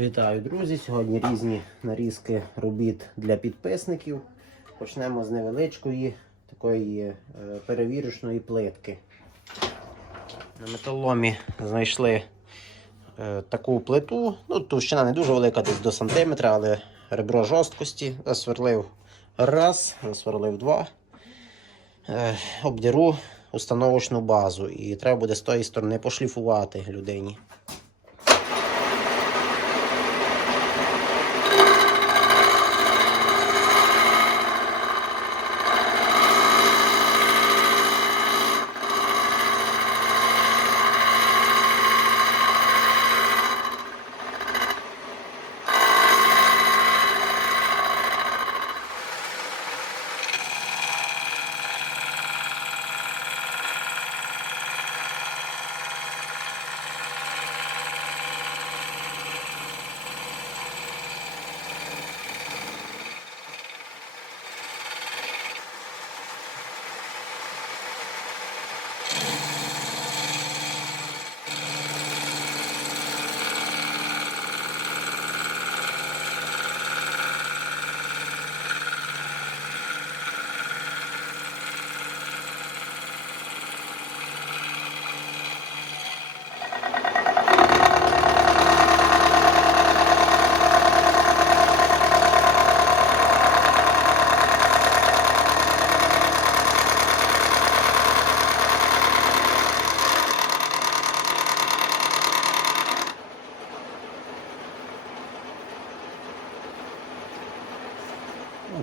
Вітаю, друзі! Сьогодні різні нарізки робіт для підписників. Почнемо з невеличкої такої е, перевірочної плитки. На металоломі знайшли е, таку плиту. Ну, товщина не дуже велика, десь до сантиметра, але ребро жорсткості. Засверлив раз, засверлив два. Е, обдеру установочну базу і треба буде з тої сторони пошліфувати людині.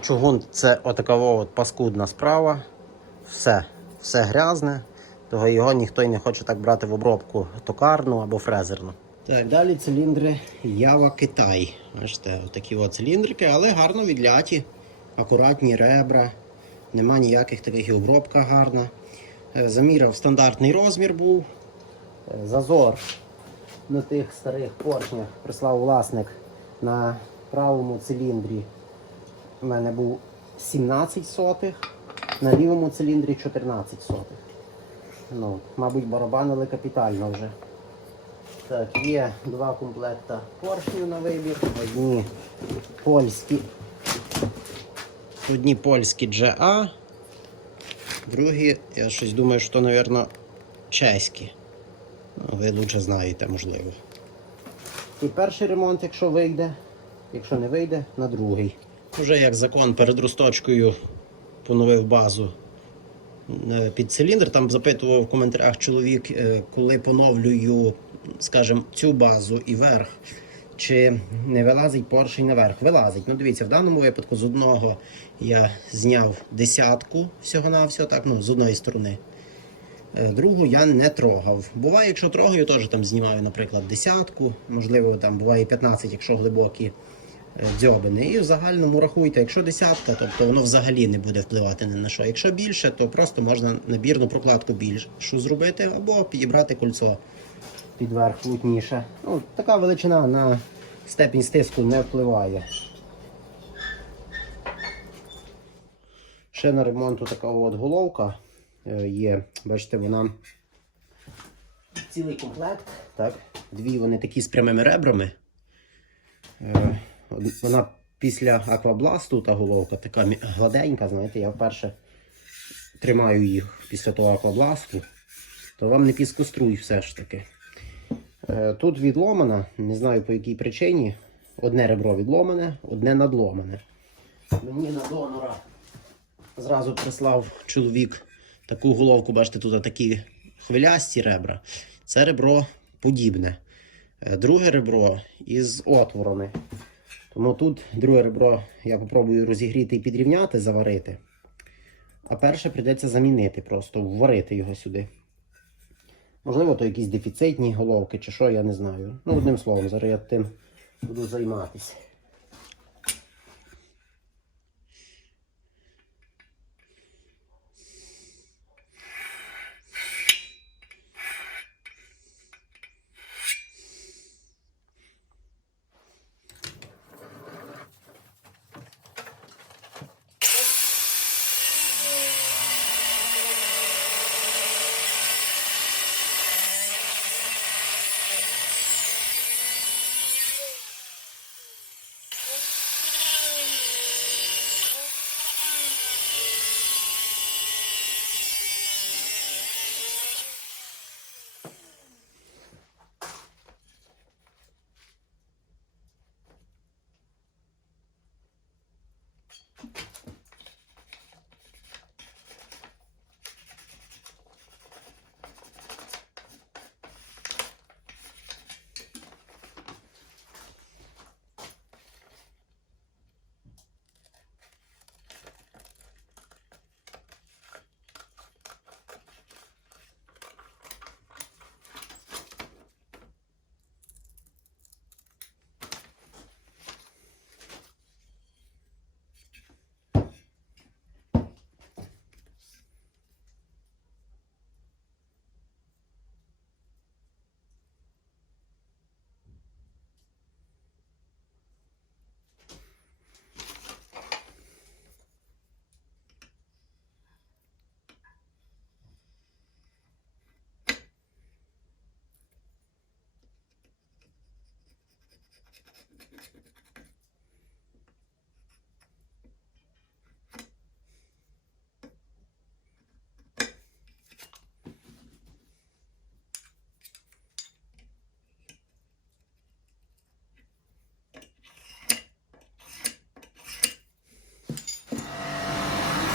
Чугун це отака от паскудна справа. Все, все грязне, того його ніхто й не хоче так брати в обробку токарну або фрезерну. Так, далі циліндри Ява Китай. Бачите, отакі от циліндрики, але гарно відляті, акуратні ребра, нема ніяких таких і обробка гарна. Е, Заміряв стандартний розмір був. Е, Зазор на тих старих поршнях прислав власник на правому циліндрі у мене був 17 сотих, на лівому циліндрі 14 сотих. Ну, мабуть, барабанили капітально вже. Так, є два комплекта поршнів на вибір. Одні польські. Одні польські GA, другі, я щось думаю, що, мабуть, чеські. Ну, ви лучше знаєте, можливо. І перший ремонт, якщо вийде, якщо не вийде, на другий. Уже як закон перед розточкою поновив базу е, під циліндр. Там запитував в коментарях чоловік, е, коли поновлюю, скажімо, цю базу і верх, чи не вилазить поршень наверх. Вилазить. Ну, дивіться, в даному випадку з одного я зняв десятку всього-навсього, так, ну, з одної сторони. Е, Другу я не трогав. Буває, якщо трогаю, теж там знімаю, наприклад, десятку, можливо, там буває 15, якщо глибокі дзьобини. І в загальному рахуйте, якщо десятка, тобто воно взагалі не буде впливати ні на що. Якщо більше, то просто можна набірну прокладку більшу зробити або підібрати кольцо під верх плотніше. Ну, така величина на степінь стиску не впливає. Ще на ремонту така от головка е, є. Бачите, вона цілий комплект. Так? Дві вони такі з прямими ребрами. Вона після аквабласту та головка така гладенька, знаєте, я вперше тримаю їх після того аквабласту, то вам не піскоструй все ж таки. Е, Тут відломана, не знаю по якій причині. Одне ребро відломане, одне надломане. Мені на донора зразу прислав чоловік таку головку, бачите, тут такі хвилясті ребра. Це ребро подібне. Е, Друге ребро із отворами. Тому тут друге ребро я попробую розігріти і підрівняти, заварити. А перше прийдеться замінити, просто вварити його сюди. Можливо, то якісь дефіцитні головки чи що, я не знаю. Ну, одним словом, зараз я тим буду займатися.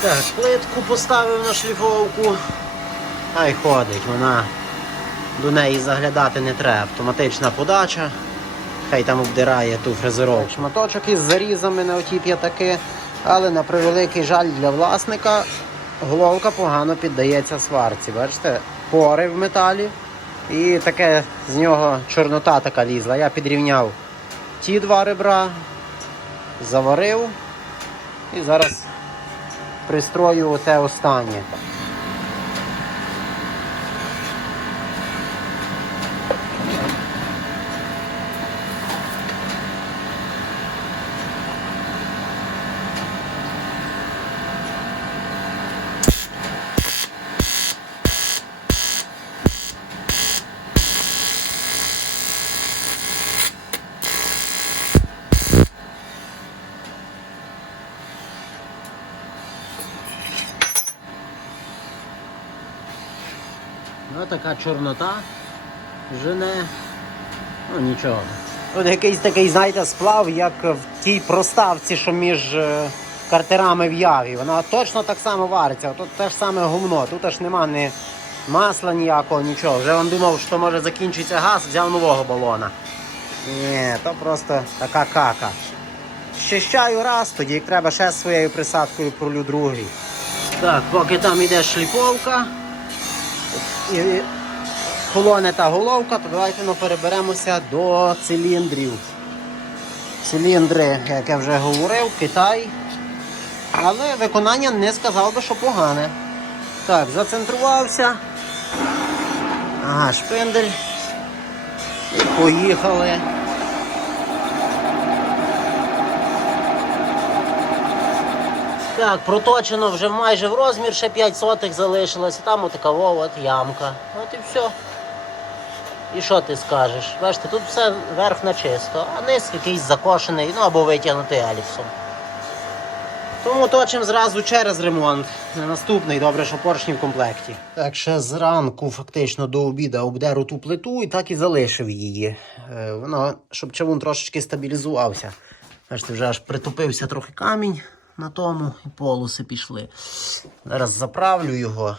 Так, плитку поставив на шліфовку. Хай ходить, вона до неї заглядати не треба. Автоматична подача. Хай там обдирає ту фрезеровку. Шматочок із зарізами на оті п'ятаки, але на превеликий жаль для власника головка погано піддається сварці. Бачите, пори в металі. І таке з нього чорнота така лізла. Я підрівняв ті два ребра, заварив і зараз пристрою оте останнє. Ну така чорнота жене. Ну нічого. Тут якийсь такий, знаєте, сплав, як в тій проставці, що між е, картерами в яві. Вона точно так само вариться. Тут те ж саме гумно, тут аж нема ні масла ніякого, нічого. Вже він думав, що може закінчиться газ, взяв нового балона. Ні, то просто така кака. Щищаю раз, тоді як треба ще своєю присадкою пролю другий. Так, поки там іде шліфовка і холоне та головка, то давайте ну, переберемося до циліндрів. Циліндри, як я вже говорив, Китай. Але виконання не сказав би, що погане. Так, зацентрувався. Ага, шпиндель. І поїхали. Так, проточено вже майже в розмір, ще 5 сотих залишилось, там отака от ямка. От і все. І що ти скажеш? Бачите, тут все верх на чисто, а низ якийсь закошений, ну або витягнутий еліпсом. Тому точимо зразу через ремонт. На наступний, добре, що поршні в комплекті. Так, ще зранку, фактично до обіду обдеру ту плиту і так і залишив її. Е, Воно, щоб чавун трошечки стабілізувався. Бачите, вже аж притупився трохи камінь на тому, і полоси пішли. Зараз заправлю його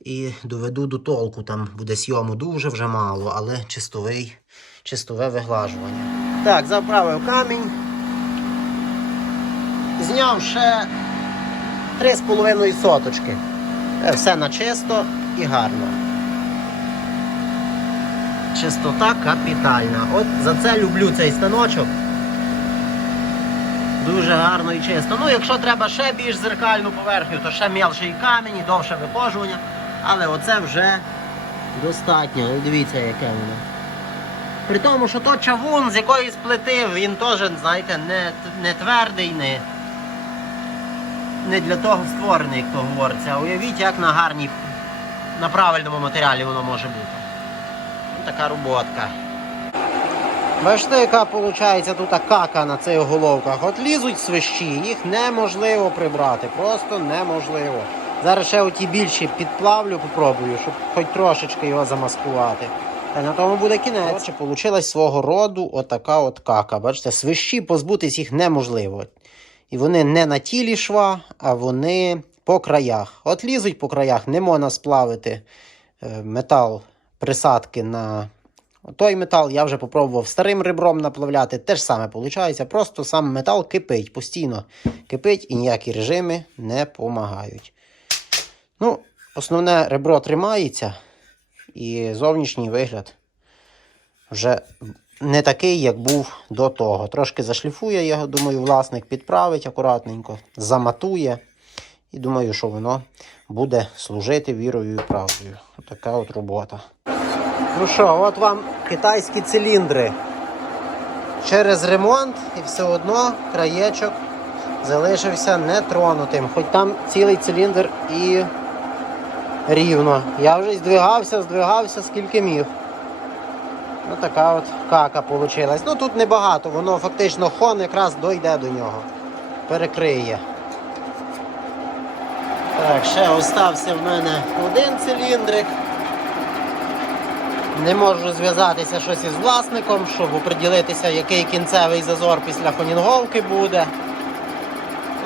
і доведу до толку. Там буде сйому дуже вже мало, але чистовий, чистове виглажування. Так, заправив камінь. Зняв ще 3,5 соточки. Е, Все на чисто і гарно. Чистота капітальна. От за це люблю цей станочок. Дуже гарно і чисто. Ну, якщо треба ще більш зеркальну поверхню, то ще м'якший камінь і довше вихожування. Але оце вже достатньо. Дивіться, яке воно. При тому, що то чавун з якоїсь плити, він теж, знаєте, не, не твердий, не, не для того створений, як то говориться. А уявіть, як на гарній, на правильному матеріалі воно може бути. Ну, така роботка. Бачите, яка виходить тут кака на цих головках. От лізуть свищі, їх неможливо прибрати, просто неможливо. Зараз ще оті більші підплавлю, попробую, щоб хоч трошечки його замаскувати. Та на тому буде кінець. Отже, получилась свого роду отака от кака. Бачите, свищі позбутись їх неможливо. І вони не на тілі шва, а вони по краях. От лізуть по краях, не можна сплавити е, метал присадки на той метал. Я вже попробував старим ребром наплавляти. Те ж саме виходить. Просто сам метал кипить, постійно кипить і ніякі режими не допомагають. Ну, основне ребро тримається, і зовнішній вигляд вже не такий, як був до того. Трошки зашліфує, я думаю, власник підправить акуратненько, заматує. І думаю, що воно буде служити вірою і правдою. Така от робота. Ну що, от вам китайські циліндри. Через ремонт і все одно краєчок залишився нетронутим. Хоч там цілий циліндр і рівно. Я вже здвигався, здвигався скільки міг. Ну така от кака вийшла. Ну тут небагато, воно фактично хон якраз дойде до нього. Перекриє. Так, ще остався в мене один циліндрик. Не можу зв'язатися щось із власником, щоб оприділитися, який кінцевий зазор після хонінговки буде.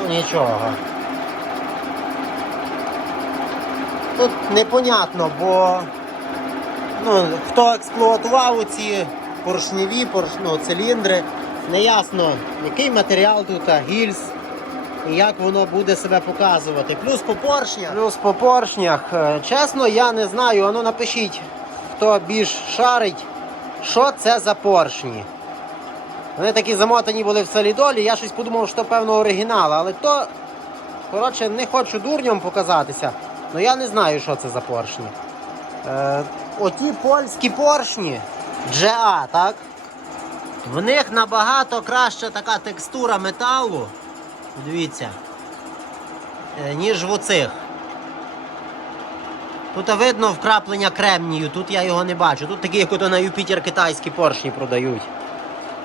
Ну нічого. Тут непонятно, бо ну, хто експлуатував ці поршневі порш... ну, циліндри, неясно, який матеріал тут, гільз, і як воно буде себе показувати. Плюс по поршнях. Плюс по поршнях. Е, Чесно, я не знаю. Ану напишіть, хто більш шарить, що це за поршні. Вони такі замотані були в солідолі, я щось подумав, що певно оригінал, але то, коротше, не хочу дурням показатися, але я не знаю, що це за поршні. Е, оті польські поршні GA, так? В них набагато краща така текстура металу, дивіться, е, ніж в оцих. Тут видно вкраплення кремнію, тут я його не бачу. Тут такі, як ото на Юпітер китайські поршні продають.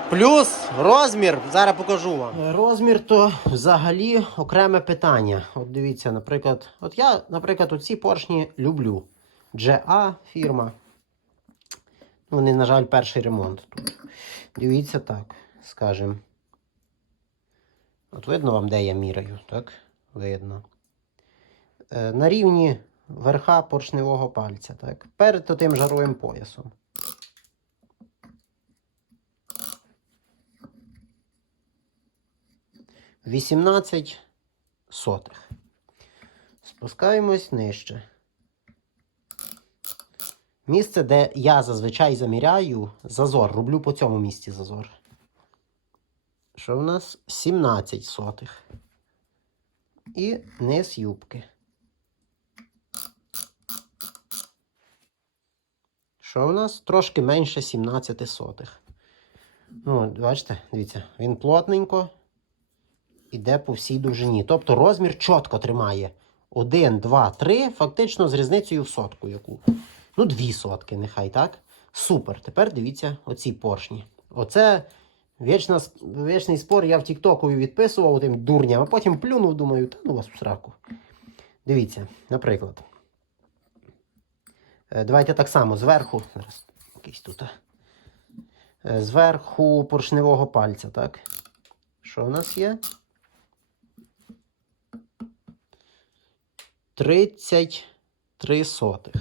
Плюс розмір, зараз покажу вам. Розмір то взагалі окреме питання. От дивіться, наприклад, от я, наприклад, оці поршні люблю. GA фірма. Вони, на жаль, перший ремонт тут. Дивіться так, скажімо. От видно вам, де я міряю, так? Видно. Е, на рівні верха поршневого пальця, так? Перед тим жаровим поясом. Вісімнадцять сотих. Спускаємось нижче. Місце, де я зазвичай заміряю зазор, роблю по цьому місці зазор. Що в нас? 17 сотих. І низ юбки. Що в нас? Трошки менше 17 сотих. Ну, бачите, дивіться, він плотненько іде по всій довжині. Тобто розмір чітко тримає. 1, 2, 3, фактично з різницею в сотку яку. Ну, дві сотки, нехай так. Супер. Тепер дивіться оці поршні. Оце вічна, вічний спор я в Тіктокові відписував тим дурням, а потім плюнув, думаю, та ну вас в сраку. Дивіться, наприклад. Е, Давайте так само зверху. Якийсь тут. е, Зверху поршневого пальця, так? Що в нас є? 33 сотих.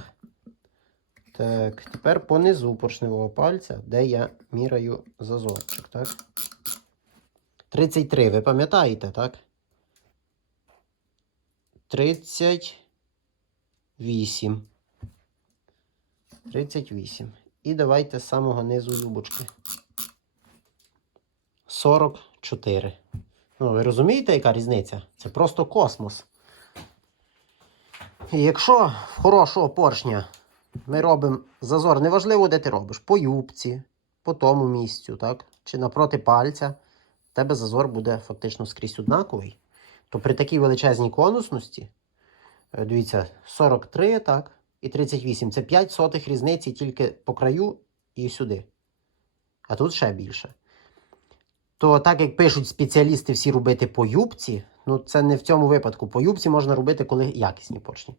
Так, тепер понизу поршневого пальця, де я міряю зазорчик, так? 33, ви пам'ятаєте, так? 38. 38. І давайте з самого низу юбочки. 44. Ну, ви розумієте, яка різниця? Це просто космос. І якщо хорошого поршня ми робимо зазор, неважливо, де ти робиш, по юбці, по тому місцю, так? Чи напроти пальця, в тебе зазор буде фактично скрізь однаковий. То при такій величезній конусності, е, дивіться, 43, так, і 38 це 5 сотих різниці тільки по краю і сюди. А тут ще більше. То так як пишуть спеціалісти всі робити по юбці, ну це не в цьому випадку. По юбці можна робити, коли якісні поршні.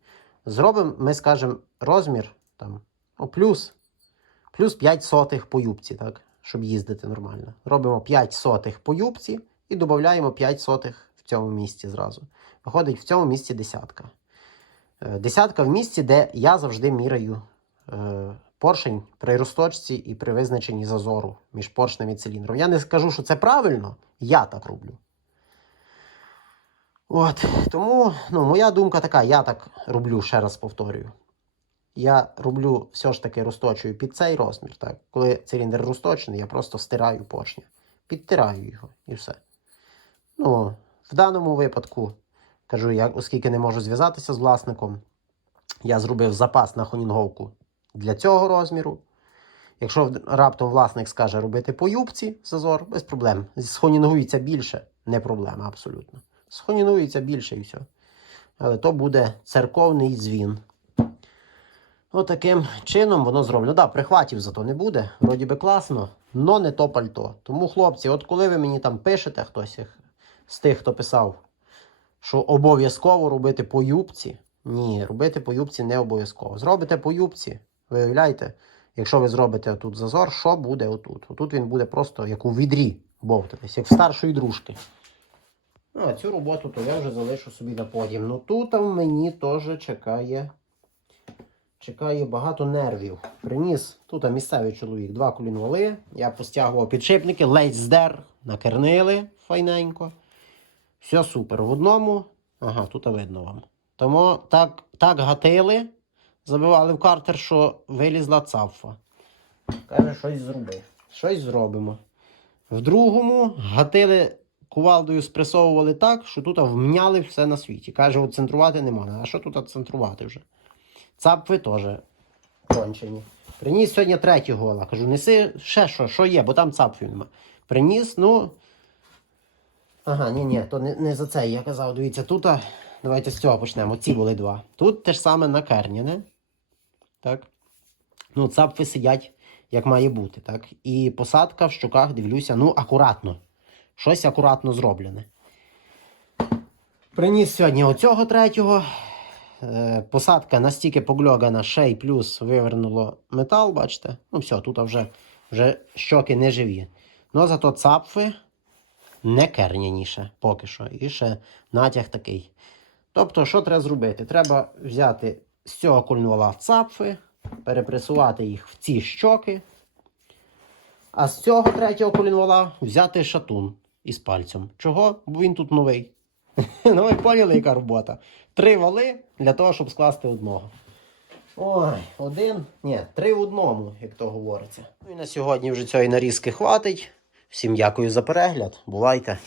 Зробимо, ми скажемо, розмір там, о, плюс, плюс 5 сотих по юбці, так, щоб їздити нормально. Робимо 5 сотих по юбці і додаємо 5 сотих в цьому місці зразу. Виходить в цьому місці десятка. Е, Десятка в місці, де я завжди міряю е, поршень при розточці і при визначенні зазору між поршнем і циліндром. Я не скажу, що це правильно, я так роблю. От, тому ну, моя думка така, я так роблю, ще раз повторюю. Я роблю все ж таки розточую під цей розмір. Так? Коли циліндр розточений, я просто стираю поршня. Підтираю його і все. Ну, в даному випадку, кажу, я, оскільки не можу зв'язатися з власником, я зробив запас на хонінговку для цього розміру. Якщо раптом власник скаже робити по юбці зазор, без проблем. Схонінгується більше, не проблема абсолютно. Схонінгується більше і все. Але то буде церковний дзвін. Отаким чином воно зроблено. Да, прихватів зато не буде. Вроді би класно, але не то пальто. Тому, хлопці, от коли ви мені там пишете хтось з тих, хто писав, що обов'язково робити по юбці. Ні, робити по юбці не обов'язково. Зробите по юбці, виявляєте, якщо ви зробите тут зазор, що буде отут? Отут він буде просто як у відрі бовтатись, як в старшої дружки. Ну, а цю роботу то я вже залишу собі на подім. Ну тут мені теж чекає. Чекає багато нервів. Приніс тут місцевий чоловік два колінвали. Я постягував підшипники, ледь здер, накернили файненько. Все супер. В одному. Ага, тут видно вам. Тому так, так гатили, забивали в картер, що вилізла цапфа. Каже, щось зроби. Щось зробимо. В другому гатили кувалдою спресовували так, що тут вмняли все на світі. Каже, от центрувати не можна. А що тут центрувати вже? Цапфи теж кончені. Приніс сьогодні третій гола. Кажу, неси ще що, що є, бо там цапфів нема. Приніс, ну. Ага, ні, ні, то не, не за це. Я казав, дивіться, тут. Давайте з цього почнемо. Ці були два. Тут те ж саме накернене. Так. Ну, цапфи сидять, як має бути, так. І посадка в щоках, дивлюся, ну, акуратно. Щось акуратно зроблене. Приніс сьогодні оцього третього. Е, Посадка настільки погльогана, ще й плюс вивернуло метал, бачите? Ну, все, тут вже, вже щоки не живі. Ну, зато цапфи не керняніше поки що. І ще натяг такий. Тобто, що треба зробити? Треба взяти з цього кольнула цапфи, перепресувати їх в ці щоки. А з цього третього колінвала взяти шатун із пальцем. Чого? Бо він тут новий. Ну, ви поняли, яка робота. Три вали для того, щоб скласти одного. Ой, один. Ні, три в одному, як то говориться. Ну і на сьогодні вже цієї нарізки хватить. Всім дякую за перегляд. Бувайте!